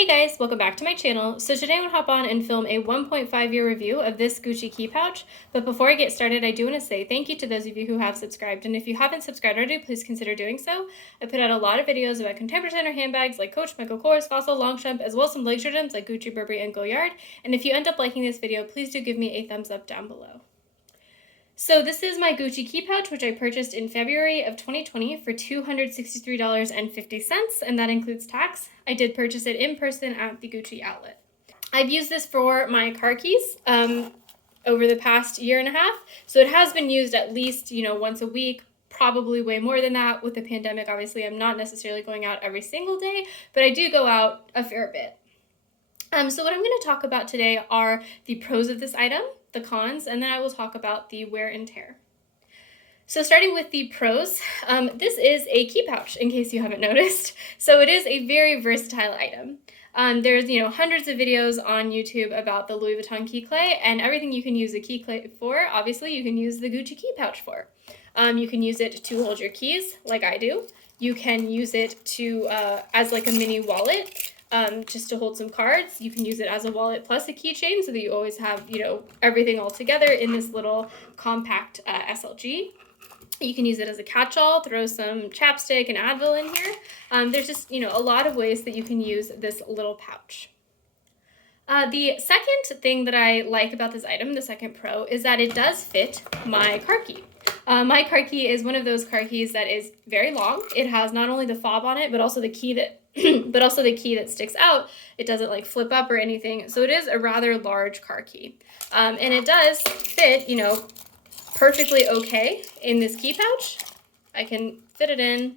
Hey guys, welcome back to my channel. So today I'm going to hop on and film a 1.5-year review of this Gucci key pouch. But before I get started, I do want to say thank you to those of you who have subscribed. And if you haven't subscribed already, please consider doing so. I put out a lot of videos about contemporary designer handbags like Coach, Michael Kors, Fossil, Longchamp, as well as some luxury items like Gucci, Burberry, and Goyard. And if you end up liking this video, please do give me a thumbs up down below. So this is my Gucci key pouch, which I purchased in February of 2020 for $263.50, and that includes tax. I did purchase it in person at the Gucci outlet. I've used this for my car keys over the past year and a half, so it has been used at least, once a week, probably way more than that. With the pandemic, obviously, I'm not necessarily going out every single day, but I do go out a fair bit. So what I'm going to talk about today are the pros of this item, the cons, and then I will talk about the wear and tear. So starting with the pros, this is a key pouch, in case you haven't noticed. So it is a very versatile item. There's hundreds of videos on YouTube about the Louis Vuitton key clay, and everything you can use the key clay for, obviously you can use the Gucci key pouch for. You can use it to hold your keys, like I do. You can use it to as like a mini wallet. Just to hold some cards. You can use it as a wallet plus a keychain so that you always have, everything all together in this little compact SLG. You can use it as a catch-all, throw some chapstick and Advil in here. There's just, a lot of ways that you can use this little pouch. The second thing that I like about this item, the second pro, is that it does fit my car key. My car key is one of those car keys that is very long. It has not only the fob on it, but also the key that sticks out. It doesn't flip up or anything. So it is a rather large car key. And it does fit, perfectly okay in this key pouch. I can fit it in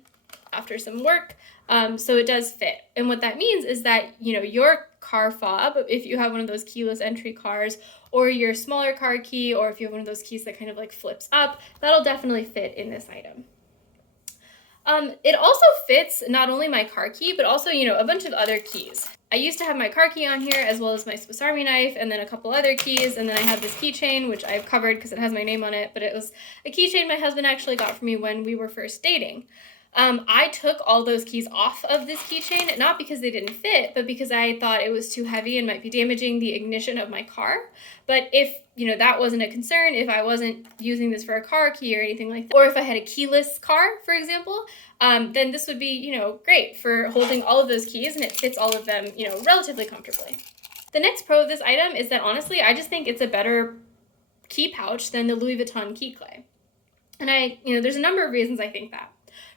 after some work. So it does fit. And what that means is that, your car fob, if you have one of those keyless entry cars, or your smaller car key, or if you have one of those keys that kind of flips up, that'll definitely fit in this item. It also fits not only my car key, but also, a bunch of other keys. I used to have my car key on here, as well as my Swiss Army knife, and then a couple other keys, and then I have this keychain, which I've covered because it has my name on it, but it was a keychain my husband actually got for me when we were first dating. I took all those keys off of this keychain, not because they didn't fit, but because I thought it was too heavy and might be damaging the ignition of my car. But if, that wasn't a concern, if I wasn't using this for a car key or anything like that, or if I had a keyless car, for example, then this would be, great for holding all of those keys, and it fits all of them, relatively comfortably. The next pro of this item is that, honestly, I just think it's a better key pouch than the Louis Vuitton key clay. And there's a number of reasons I think that.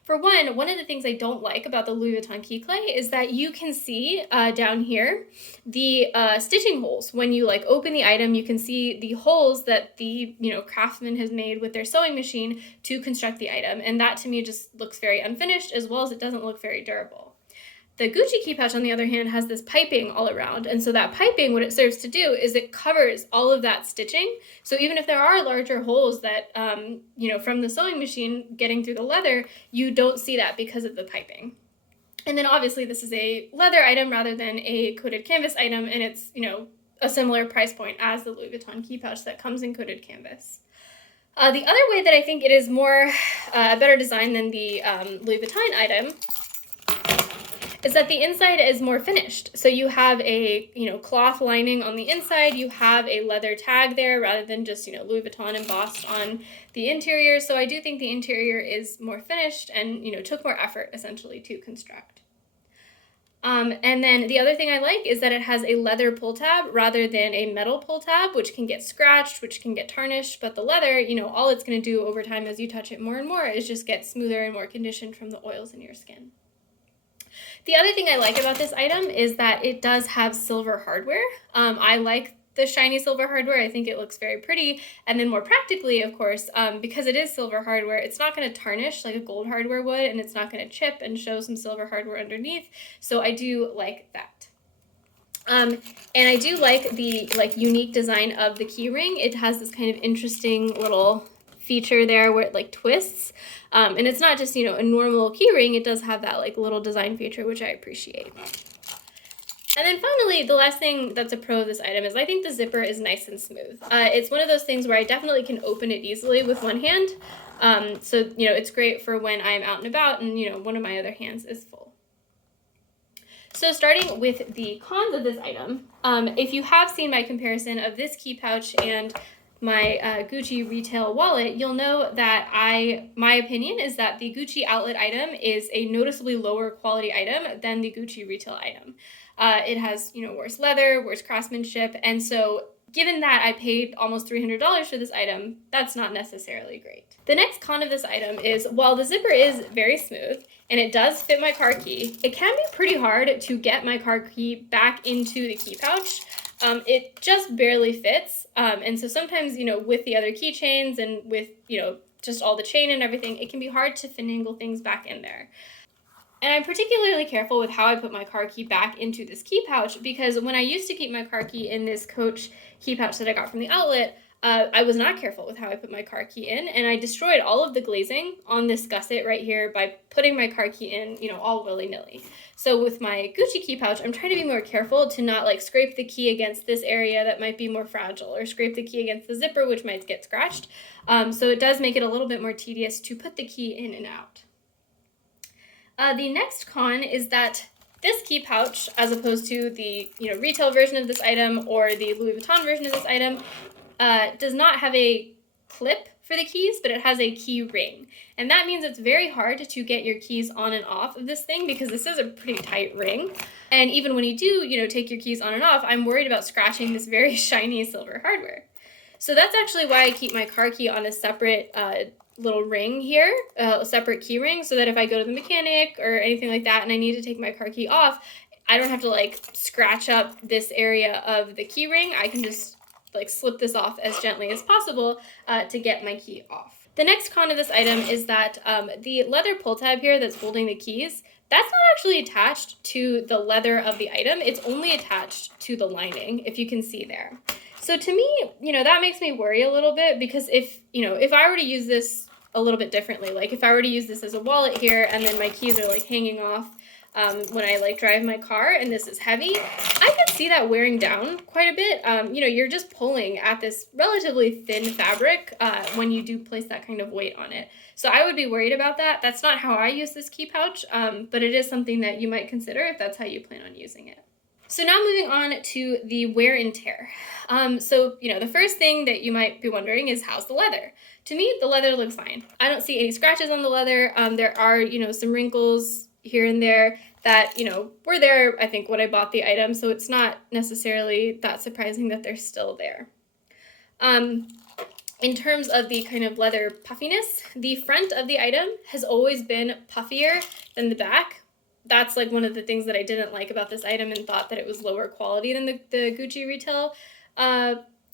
For one of the things I don't like about the Louis Vuitton key clay is that you can see down here the stitching holes. When you open the item, you can see the holes that the craftsman has made with their sewing machine to construct the item, and that to me just looks very unfinished, as well as it doesn't look very durable. The Gucci key pouch, on the other hand, has this piping all around, and so that piping, what it serves to do is it covers all of that stitching. So even if there are larger holes that, from the sewing machine getting through the leather, you don't see that because of the piping. And then obviously this is a leather item rather than a coated canvas item, and it's, a similar price point as the Louis Vuitton key pouch that comes in coated canvas. The other way that I think it is more a better design than the Louis Vuitton item is that the inside is more finished. So you have a, cloth lining on the inside, you have a leather tag there rather than just, Louis Vuitton embossed on the interior. So I do think the interior is more finished and, took more effort essentially to construct. And then the other thing I like is that it has a leather pull tab rather than a metal pull tab, which can get scratched, which can get tarnished, but the leather, all it's going to do over time as you touch it more and more is just get smoother and more conditioned from the oils in your skin. The other thing I like about this item is that it does have silver hardware. I like the shiny silver hardware. I think it looks very pretty. And then more practically, of course, because it is silver hardware, it's not going to tarnish like a gold hardware would, and it's not going to chip and show some silver hardware underneath. So I do like that. And I do like the unique design of the key ring. It has this kind of interesting little feature there where it twists, and it's not just a normal key ring. It does have that little design feature, which I appreciate. And then finally, the last thing that's a pro of this item is I think the zipper is nice and smooth. It's one of those things where I definitely can open it easily with one hand, so it's great for when I'm out and about and one of my other hands is full. So starting with the cons of this item, if you have seen my comparison of this key pouch and my Gucci retail wallet, you'll know that my opinion is that the Gucci outlet item is a noticeably lower quality item than the Gucci retail item. It has, worse leather, worse craftsmanship, and so given that I paid almost $300 for this item, that's not necessarily great. The next con of this item is while the zipper is very smooth and it does fit my car key, it can be pretty hard to get my car key back into the key pouch. It just barely fits. And so sometimes, with the other keychains and with, just all the chain and everything, it can be hard to finagle things back in there. And I'm particularly careful with how I put my car key back into this key pouch because when I used to keep my car key in this Coach key pouch that I got from the outlet, I was not careful with how I put my car key in, and I destroyed all of the glazing on this gusset right here by putting my car key in, all willy-nilly. So with my Gucci key pouch, I'm trying to be more careful to not scrape the key against this area that might be more fragile or scrape the key against the zipper, which might get scratched. So it does make it a little bit more tedious to put the key in and out. The next con is that this key pouch, as opposed to the retail version of this item or the Louis Vuitton version of this item, does not have a clip for the keys, but it has a key ring. And that means it's very hard to get your keys on and off of this thing because this is a pretty tight ring. And even when you do, take your keys on and off, I'm worried about scratching this very shiny silver hardware. So that's actually why I keep my car key on a separate little ring here, a separate key ring, so that if I go to the mechanic or anything like that and I need to take my car key off, I don't have to scratch up this area of the key ring. I can just slip this off as gently as possible to get my key off. The next con of this item is that the leather pull tab here that's holding the keys, that's not actually attached to the leather of the item. It's only attached to the lining, if you can see there. So to me, that makes me worry a little bit because if I were to use this a little bit differently, if I were to use this as a wallet here and then my keys are hanging off when I drive my car and this is heavy, I could see that wearing down quite a bit. You're just pulling at this relatively thin fabric when you do place that kind of weight on it. So I would be worried about that. That's not how I use this key pouch, but it is something that you might consider if that's how you plan on using it. So now moving on to the wear and tear. The first thing that you might be wondering is how's the leather? To me, the leather looks fine. I don't see any scratches on the leather. There are, some wrinkles here and there that, were there, I think, when I bought the item. So it's not necessarily that surprising that they're still there. In terms of the kind of leather puffiness, the front of the item has always been puffier than the back. That's one of the things that I didn't like about this item and thought that it was lower quality than the Gucci retail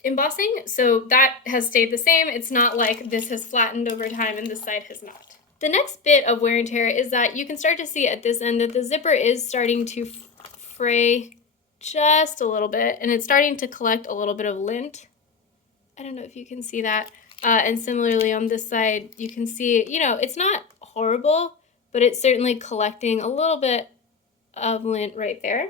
embossing. So that has stayed the same. It's not like this has flattened over time and this side has not. The next bit of wear and tear is that you can start to see at this end that the zipper is starting to fray just a little bit and it's starting to collect a little bit of lint. I don't know if you can see that. And similarly on this side, you can see, it's not horrible, but it's certainly collecting a little bit of lint right there.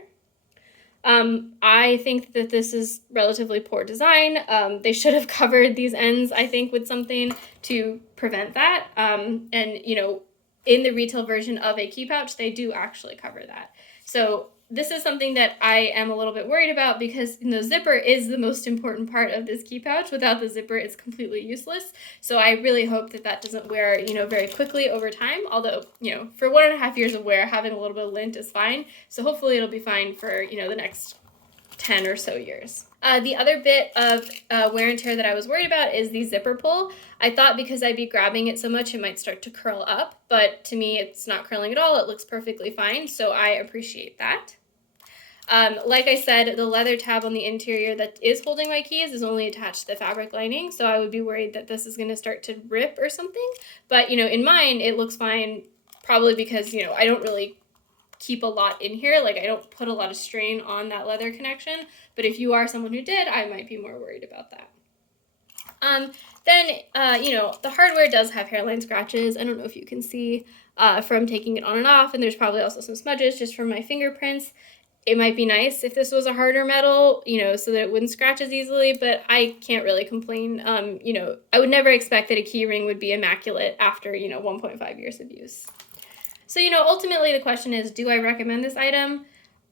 I think that this is relatively poor design. They should have covered these ends, I think, with something to prevent that. In the retail version of a key pouch, they do actually cover that. So this is something that I am a little bit worried about because the zipper is the most important part of this key pouch. Without the zipper, it's completely useless. So I really hope that that doesn't wear, very quickly over time. Although, for 1.5 years of wear, having a little bit of lint is fine. So hopefully it'll be fine for, the next 10 or so years. The other bit of wear and tear that I was worried about is the zipper pull. I thought because I'd be grabbing it so much, it might start to curl up. But to me, it's not curling at all. It looks perfectly fine. So I appreciate that. Like I said, the leather tab on the interior that is holding my keys is only attached to the fabric lining, so I would be worried that this is going to start to rip or something. But, in mine, it looks fine, probably because, I don't really keep a lot in here. I don't put a lot of strain on that leather connection. But if you are someone who did, I might be more worried about that. The hardware does have hairline scratches. I don't know if you can see from taking it on and off, and there's probably also some smudges just from my fingerprints. It might be nice if this was a harder metal, so that it wouldn't scratch as easily, but I can't really complain. I would never expect that a key ring would be immaculate after, 1.5 years of use. So, ultimately the question is, do I recommend this item?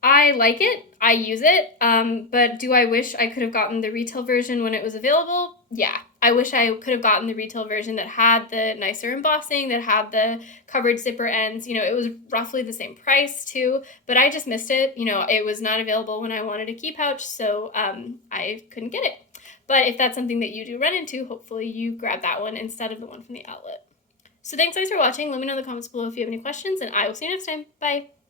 I like it. I use it. But do I wish I could have gotten the retail version when it was available? Yeah. I wish I could have gotten the retail version that had the nicer embossing, that had the covered zipper ends. You know, it was roughly the same price too, but I just missed it. You know, it was not available when I wanted a key pouch, so I couldn't get it. But if that's something that you do run into, hopefully you grab that one instead of the one from the outlet. So thanks guys for watching. Let me know in the comments below if you have any questions, and I will see you next time. Bye!